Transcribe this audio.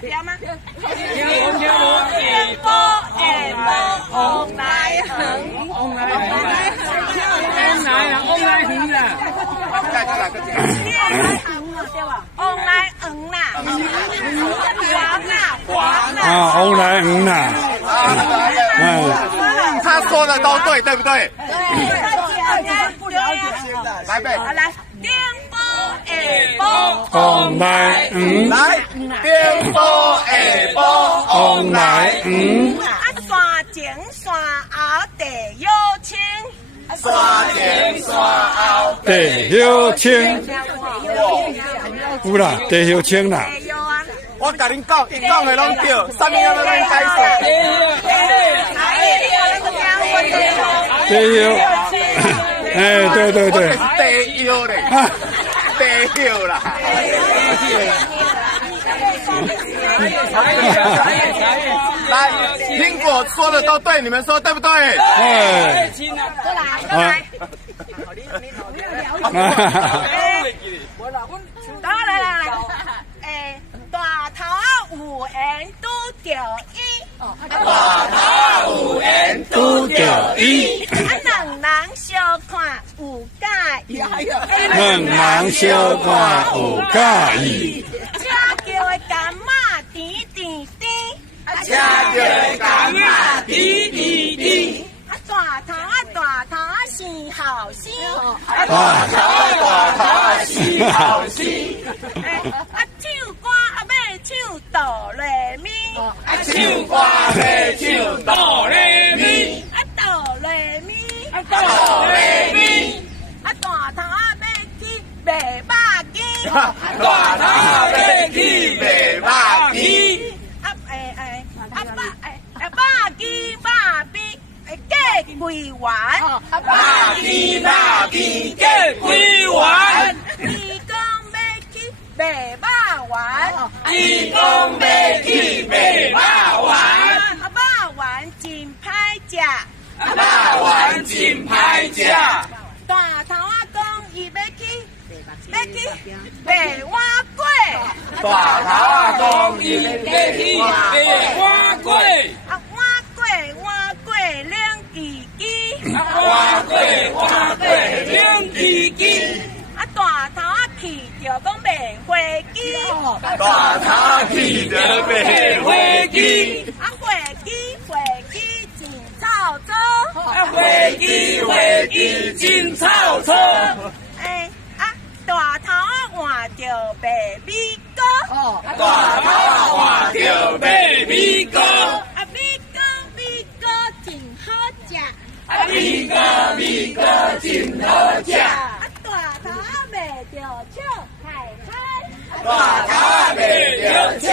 调吗？天波下波往来横，往来横啦。往来横啦，黄啦，啊，往来横啦。他说的都对，对不对？不了解。来呗，来，天波下波往来横，来，天波下波往来横，山前山后地有青，山前山后地有青，有啦，地有青啦。有啊。我甲恁讲，伊讲的拢对，啥物要咱解释？地有，哎，对对对，地有嘞，地有啦。来，苹果说的都对，你们说对不对？哎，来，大头有缘拄着伊，大头有缘拄着伊，两人相看有介意，两人相看有介意，车叫的干妈甜甜甜，车叫的干妈甜甜甜，大头是后生，大头是后生。唱歌要唱哆来咪，唱歌要唱哆来咪，哆来咪，哆来咪，大头要去卖肉羹，大头要去卖肉羹，肉鸡饼价几元？肉鸡价几元？伊讲要去卖肉丸，伊讲要去卖肉丸，肉丸真歹食，肉丸真歹食。大头讲伊要去卖碗粿，大头讲伊要去卖碗粿，碗粿两支鸡，碗粿两支鸡。大头去就讲卖花鸡，大头去就卖花鸡，花鸡真臭臭，花鸡真臭臭。大头换着卖米糕，大头换着卖米糕，米糕真好食，米糕真好食。大头卖着笑开开，大头卖着笑